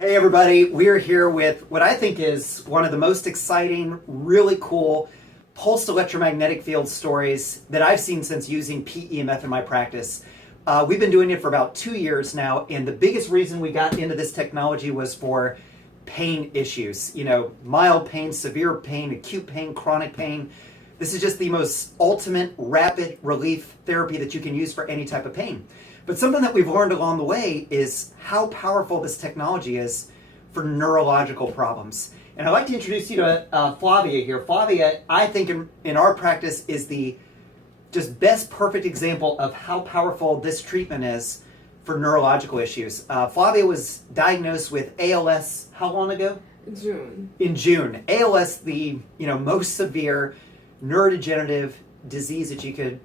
Hey everybody, we're here with what I think is one of the most exciting, really cool pulsed electromagnetic field stories that I've seen since using PEMF in my practice. We've been doing it for about 2 years now, and the biggest reason we got into this technology was for pain issues. You know, mild pain, severe pain, acute pain, chronic pain. This is just the most ultimate rapid relief therapy that you can use for any type of pain. But something that we've learned along the way is how powerful this technology is for neurological problems. And I'd like to introduce you to Flavia here. Flavia, I think in our practice, is the just best perfect example of how powerful this treatment is for neurological issues. Flavia was diagnosed with ALS how long ago? June. In June. ALS, the most severe neurodegenerative disease that you could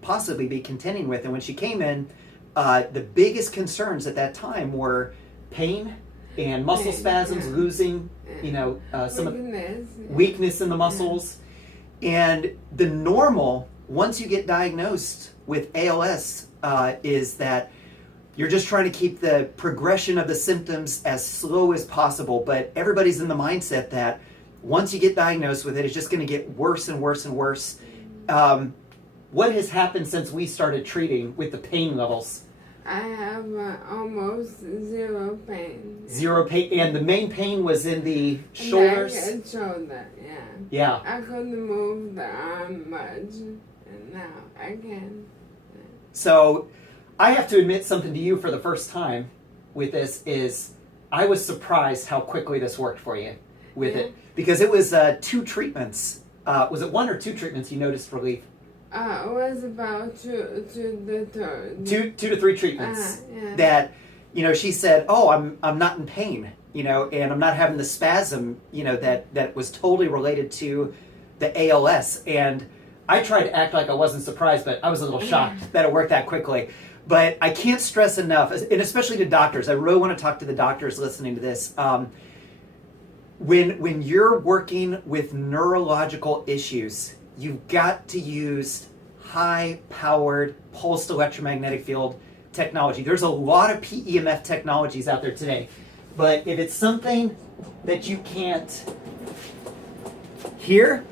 possibly be contending with. And when she came in, the biggest concerns at that time were pain and muscle spasms, losing, some weakness in the muscles. And the normal, once you get diagnosed with ALS, is that you're just trying to keep the progression of the symptoms as slow as possible. But everybody's in the mindset that once you get diagnosed with it, it's just going to get worse and worse and worse. What has happened since we started treating with the pain levels? I have almost zero pain. Zero pain, and the main pain was in the shoulders? Neck and shoulder, yeah. Yeah. I couldn't move the arm much, and now I can. So, I have to admit something to you for the first time with this is I was surprised how quickly this worked for you with it. Because it was 2 treatments. Was it 1 or 2 treatments you noticed relief? It was about two Two to three treatments. Yeah. That, she said, oh, I'm not in pain, and I'm not having the spasm, that was totally related to the ALS. And I tried to act like I wasn't surprised, but I was a little shocked that it worked that quickly. But I can't stress enough, and especially to doctors, I really want to talk to the doctors listening to this. When you're working with neurological issues, you've got to use high-powered pulsed electromagnetic field technology. There's a lot of PEMF technologies out there today, but if it's something that you can't hear,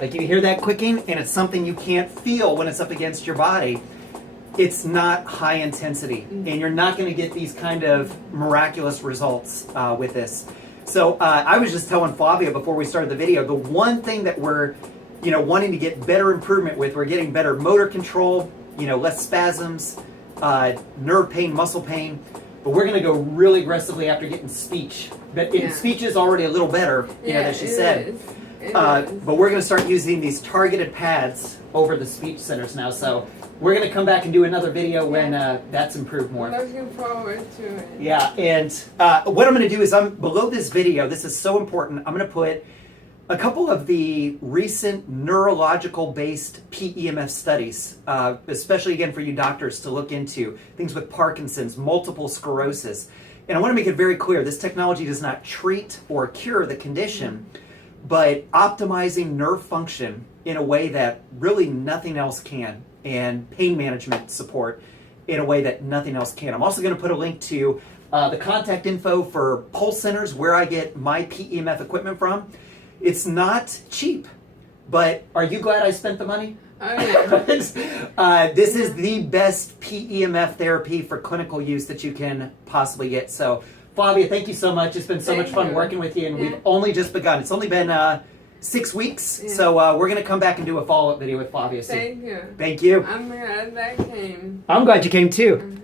like you hear that clicking, and it's something you can't feel when it's up against your body, it's not high intensity, and you're not going to get these kind of miraculous results with this. So I was just telling Flavia before we started the video, the one thing that we're wanting to get better improvement with, we're getting better motor control, less spasms, nerve pain, muscle pain, but we're going to go really aggressively after getting speech. But speech is already a little better, that she said. But we're going to start using these targeted pads over the speech centers now. So we're going to come back and do another video when that's improved more. Looking forward to it. Yeah, and what I'm going to do is below this video, this is so important, I'm going to put a couple of the recent neurological-based PEMF studies, especially again for you doctors to look into, things with Parkinson's, multiple sclerosis. And I want to make it very clear, this technology does not treat or cure the condition, but optimizing nerve function in a way that really nothing else can, and pain management support in a way that nothing else can. I'm also going to put a link to the contact info for Pulse Centers, where I get my PEMF equipment from. It's not cheap, but are you glad I spent the money? Oh, yeah. This is the best PEMF therapy for clinical use that you can possibly get. So, Flavia, thank you so much. It's been so much fun working with you, and we've only just begun. It's only been 6 weeks, so we're going to come back and do a follow-up video with Flavia soon. Thank you. Thank you. I'm glad that came. I'm glad you came too.